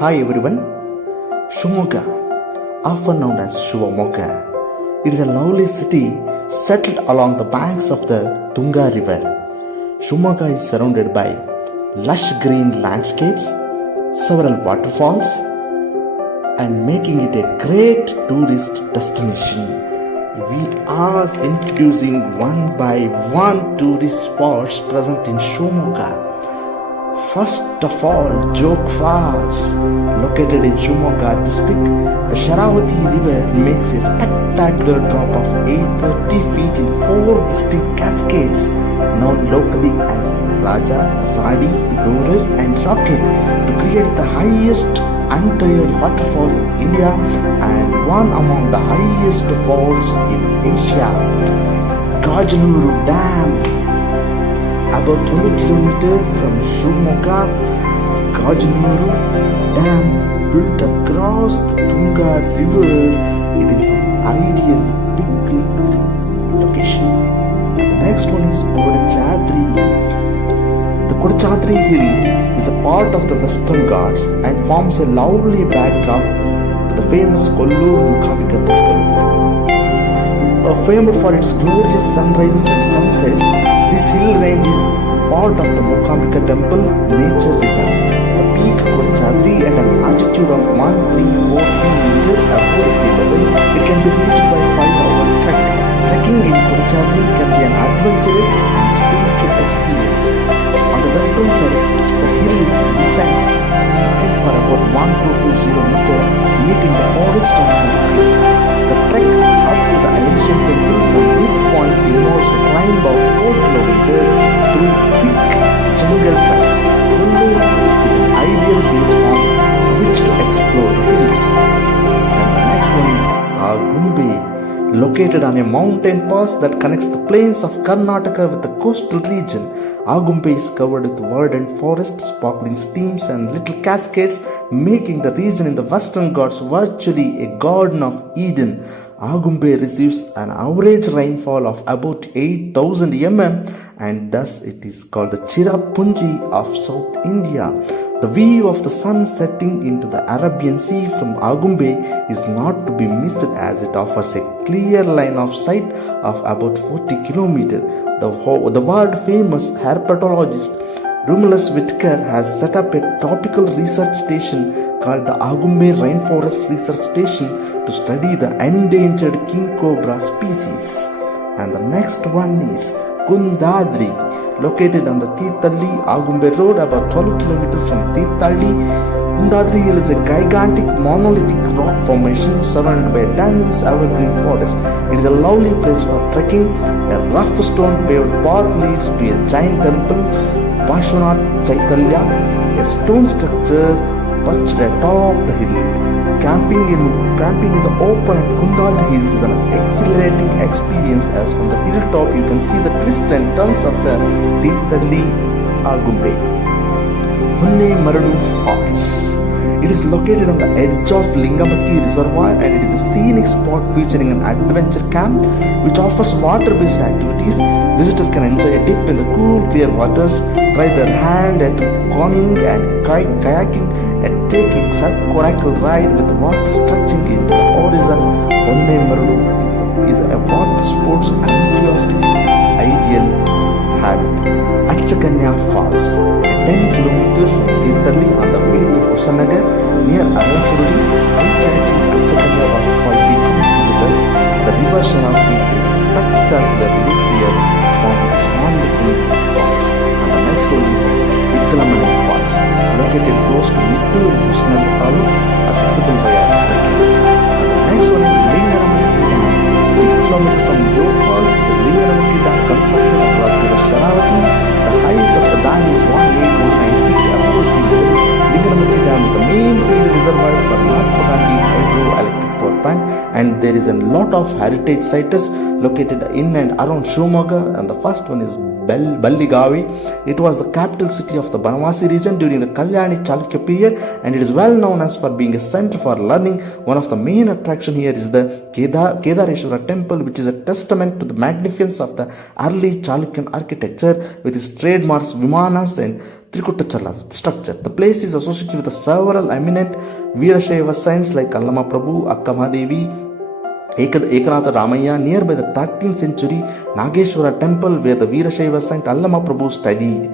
Hi everyone, Shimogga, often known as Shimogga, it is a lovely city settled along the banks of the Tunga river. Shimogga is surrounded by lush green landscapes, several waterfalls, and making it a great tourist destination. We are introducing one by one tourist spots present in Shimogga. First of all, Joke Falls, located in Shimogga district, the Sharavati river makes a spectacular drop of 830 feet in 4 distinct cascades, known locally as Raja, Rani, Roller and Rocket, to create the highest untired waterfall in India and one among the highest falls in Asia. Gajanuru Dam, about 20 kilometers from Shimogga, Gajanuru Dam, built across the Tunga River. It is an ideal picnic location. And the next one is Kodachadri. The Kodachadri hill is a part of the Western Ghats and forms a lovely backdrop to the famous Kollur Mukhabika temple. Famed for its glorious sunrises and sunsets, this hill range is part of the Mukhabika temple nature reserve. The peak Kodachadri at an altitude of 1343 meters above sea level, it can be reached by 5-hour trek. Trekking in Kodachadri can be an adventurous and spiritual experience. On the western side, the hill descends steeply for about 1220 meters, meeting the forest of the hills. The trek up to the ancient temple from this point involves a climb of 4 kilometers through thick jungle tracks. Kullu is an ideal base from which to explore the hills. And the next one is Agumbe, located on a mountain pass that connects the plains of Karnataka with the coastal region. Agumbe is covered with verdant forests, sparkling streams and little cascades, making the region in the Western Ghats virtually a Garden of Eden. Agumbe receives an average rainfall of about 8,000 mm and thus it is called the Cherrapunji of South India. The view of the sun setting into the Arabian Sea from Agumbe is not to be missed as it offers a clear line of sight of about 40 kilometers. The world famous herpetologist Romulus Whitaker has set up a tropical research station called the Agumbe Rainforest Research Station to study the endangered king cobra species. And the next one is Kundadri, located on the Tirthalli Agumbe road about 12 kilometers from Tirthalli. Kundadri Hill is a gigantic monolithic rock formation surrounded by a dense evergreen forest. It is a lovely place for trekking. A rough stone paved path leads to a giant temple, Pashwanath Chaitanya, a stone structure perched atop the hill. Camping in the open at Kundadri Hills is an exhilarating experience as from the hilltop you can see the twists and turns of the Tirthalli Agumbe. Hunne Maradu Falls. It is located on the edge of Lingamatti Reservoir and it is a scenic spot featuring an adventure camp which offers water-based activities. Visitors can enjoy a dip in the cool, clear waters, try their hand at canoeing and kayaking, and take a coracle ride with the water stretching into the horizon. Hunne Maradu is a water sports enthusiastic ideal habitat. Achakanya Falls, 10 kilometers from Tirthalli on the way to Hosanagar near Arasuri, eye-catching Achakanya waterfall beckons visitors. The river Sharavati is spectacularly clear from its wonderful falls. And the next one is Vikkalamani Falls, located close to Nittur Husnal Taluk, accessible via trekking. And the next one is Lingaramatti Dam, 6 kilometers from Joke Falls. The Lingaramatti Dam constructed across river Sharavati. The height of the dam is 1819 feet above sea level. Lingaramatti Dam is the main field reservoir for Mahatma Gandhi hydroelectric power plant, and there is a lot of heritage sites located in and around Shimogga. And the first one is Balligavi. It was the capital city of the Banavasi region during the Kalyani Chalukya period, and it is well known as for being a center for learning. One of the main attractions here is the Kedareshwara temple, which is a testament to the magnificence of the early Chalukyan architecture with its trademarks Vimanas and Trikutachala structure. The place is associated with several eminent Veerashaiva saints like Allama Prabhu, Akkamadevi, Ekanatha Ramaya. Nearby the 13th century Nageshwara temple where the Veerashaiva saint Allama Prabhu studied.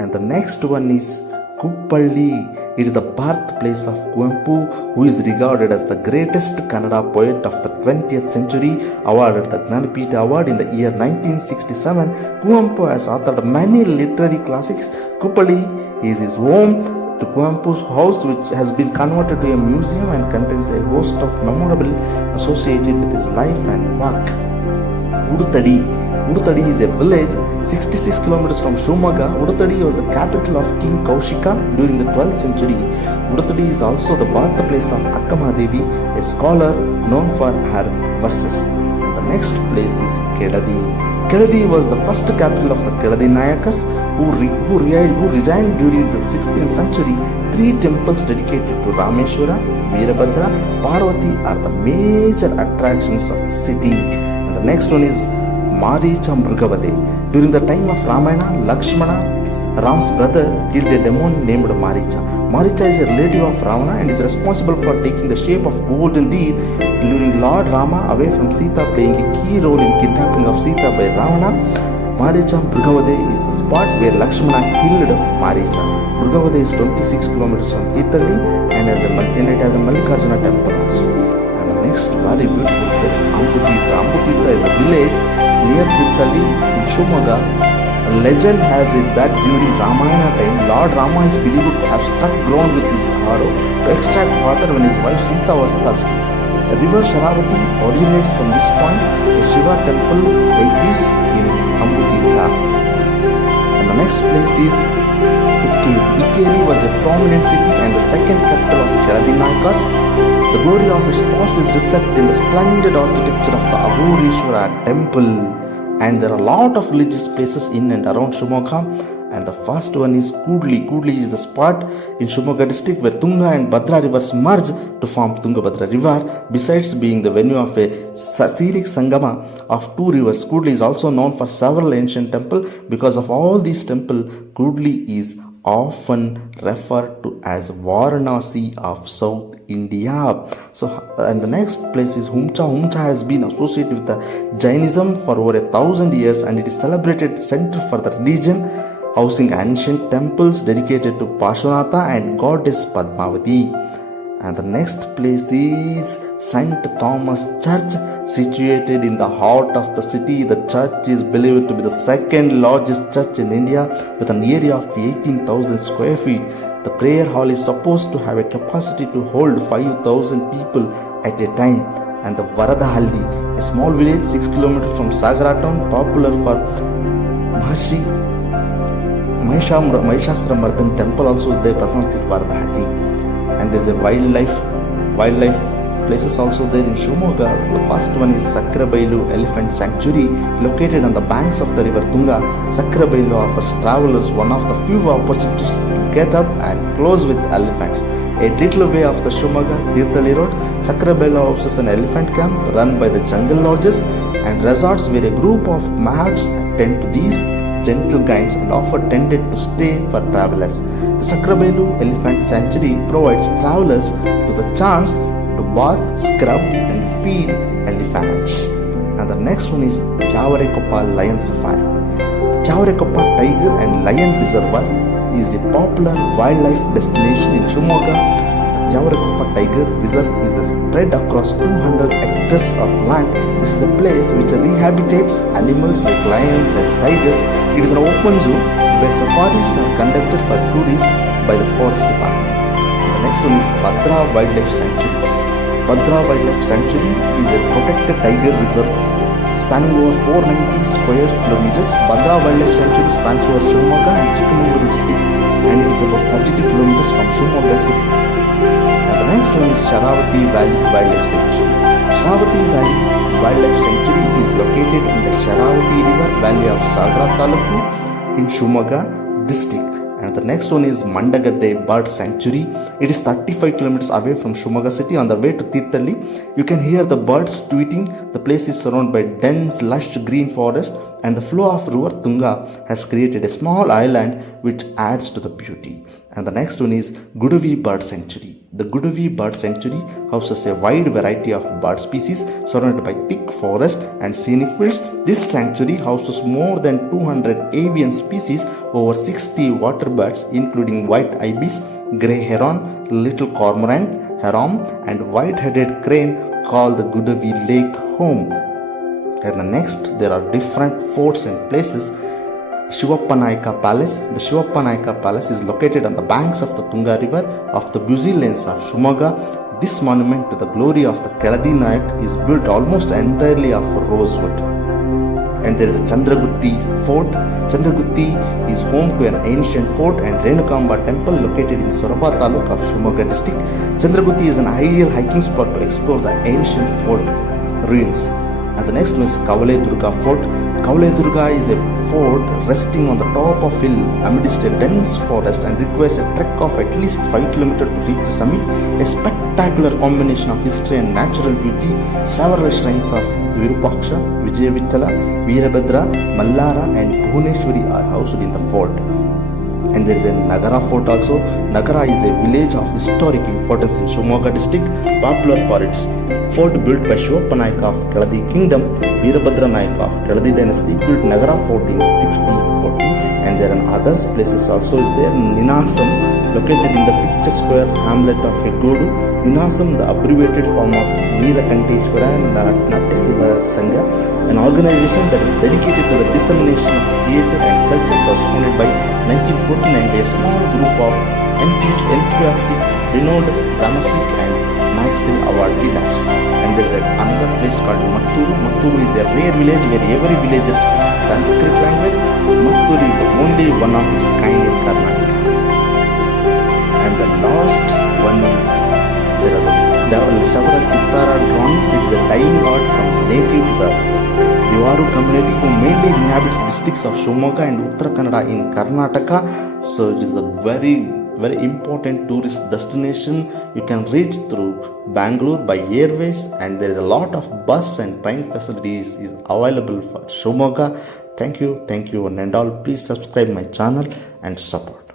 And the next one is Kuppalli. It is the birthplace of Kuempu, who is regarded as the greatest Kannada poet of the 20th century, awarded the Gnanapita Award in the year 1967. Kuempu has authored many literary classics. Kuppalli is his home to Kuempu's house, which has been converted to a museum and contains a host of memorable associated with his life and work. Udutadi. Udutadi is a village 66 kilometers from Shimogga. Udutadi was the capital of King Kaushika during the 12th century. Udutadi is also the birthplace of Akkamadevi, a scholar known for her verses. And the next place is Kedadi. Kedadi was the first capital of the Kedadi Nayakas who resigned during the 16th century. 3 temples dedicated to Rameshwara, Veerabhadra, Parvati are the major attractions of the city. And the next one is Maricha Mrugavade. During the time of Ramayana, Lakshmana, Ram's brother, killed a demon named Maricha. Maricha is a relative of Ravana and is responsible for taking the shape of golden deer, luring Lord Rama away from Sita, playing a key role in kidnapping of Sita by Ravana. Maricha Mrugavade is the spot where Lakshmana killed Maricha. Mrugavade is 26 kilometers from Tirthalli and it has a Mallikarjuna temple also. And the next very beautiful place is Ambutirtha. Ambutirtha is a village near Tirthalli in Shimogga. A legend has it that during Ramayana time, Lord Rama is believed to have struck ground with his arrow to extract water when his wife Sita was thirsty. The river Sharavati originates from this point. A Shiva temple exists in Ambutirtha. And the next place is Ikkeri. Ikkeri was a prominent city and the second capital of Kedadi Nayakas. The glory of its past is reflected in the splendid architecture of the Ahurishwara temple. And there are a lot of religious places in and around Shimogga. And the first one is Kudli. Kudli is the spot in Shimogga district where Tunga and Bhadra rivers merge to form Tungabhadra river. Besides being the venue of a scenic Sangama of 2 rivers, Kudli is also known for several ancient temples. Because of all these temples, Kudli is often referred to as Varanasi of South India. So, and the next place is Humcha. Humcha has been associated with the Jainism for over 1,000 years and it is celebrated center for the religion, housing ancient temples dedicated to Parshvanatha and goddess Padmavati. And the next place is St. Thomas Church, situated in the heart of the city. The church is believed to be the second largest church in India with an area of 18,000 square feet. The prayer hall is supposed to have a capacity to hold 5,000 people at a time. And the Varadahalli, a small village 6 kilometers from Sagara town, popular for Maharshi Mahishasura Mardhan temple also is there present in Varadahalli. And there is a wildlife places also there in Shimogga. The first one is Sakrabailu Elephant Sanctuary, located on the banks of the river Tunga. Sakrabailu offers travelers one of the few opportunities to get up and close with elephants. A little way off the Shimogga Tirthalli road, Sakrabailu houses an elephant camp run by the jungle lodges and resorts where a group of mahats tend to these gentle guides and offer tended to stay for travelers. The Sakrabailu Elephant Sanctuary provides travelers to the chance to bath, scrub and feed elephants. And the next one is Kyavarekoppa Lion Safari. The Kyavarekoppa Tiger and Lion Reservoir is a popular wildlife destination in Shimogga. The Kyavarekoppa Tiger Reserve is spread across 200 hectares of land. This is a place which rehabilitates animals like lions and tigers. It is an open zoo where safaris are conducted for tourists by the forest department. And the next one is Bhadra Wildlife Sanctuary. Bhadra Wildlife Sanctuary is a protected tiger reserve spanning over 490 square kilometers. Bhadra Wildlife Sanctuary spans over Shimogga and Chikmagaluru district and it is about 32 kilometers from Shimogga city. And the next one is Sharavati Valley Wildlife Sanctuary. Sharavati Valley Wildlife Sanctuary is located in the Sharavati River valley of Sagara Taluku in Shimogga district And the next one is Mandagadde Bird Sanctuary. It is 35 kilometers away from Shimogga city. On the way to Tirthalli, you can hear the birds tweeting. The place is surrounded by dense, lush green forest, and the flow of river Tunga has created a small island which adds to the beauty. And the next one is Gudavi Bird Sanctuary. The Gudavi Bird Sanctuary houses a wide variety of bird species surrounded by thick forest and scenic fields. This sanctuary houses more than 200 avian species, over 60 water birds including white ibis, grey heron, little cormorant, heron, and white-headed crane called the Gudavi Lake home. And the next, there are different forts and places. Shivappa Palace. The Shivappa Palace is located on the banks of the Tunga river off the busy lanes of Shimogga. This monument to the glory of the Keladi Nayak is built almost entirely of rosewood. And there is a Chandragutti fort. Chandragutti is home to an ancient fort and Renukamba temple located in Soraba Taluk of Shimogga district. Chandragutti is an ideal hiking spot to explore the ancient fort ruins. And the next one is Kavale Durga Fort. Kavale Durga is a fort resting on the top of a hill amidst a dense forest and requires a trek of at least 5 kilometers to reach the summit. A spectacular combination of history and natural beauty. Several shrines of Virupaksha, Vijayavithala, Veerabhadra, Mallara and Bhuvaneshwari are housed in the fort. And there is a Nagara fort also. Nagara is a village of historic importance in Shimogga district, popular for its fort built by Shivappa Nayaka of Keladi kingdom. Veerabhadra Nayaka of Keladi dynasty built Nagara fort in 1640. And there are other places also is there. Ninasam, located in the picture square hamlet of Hegodu. Ninasam, the abbreviated form of Neelakanteshwara Natyasiva Sangha, an organization that is dedicated to the dissemination of theatre and culture, was founded by 1949 by a small group of enthusiastic, renowned dramatic and magazine award winners. And there is another place called Matturu. Matturu is a rare village where every villager speaks Sanskrit language. Matturu is the only one of its kind in Karnataka. And the last one is there are several Chittara drawings. It is a dying art from native to the Diwaru community who mainly inhabits districts of Shimogga and Uttara Kannada in Karnataka. So it is a very important tourist destination. You can reach through Bangalore by airways, and there is a lot of bus and train facilities is available for Shimogga. Thank you one and all. Please subscribe my channel and support.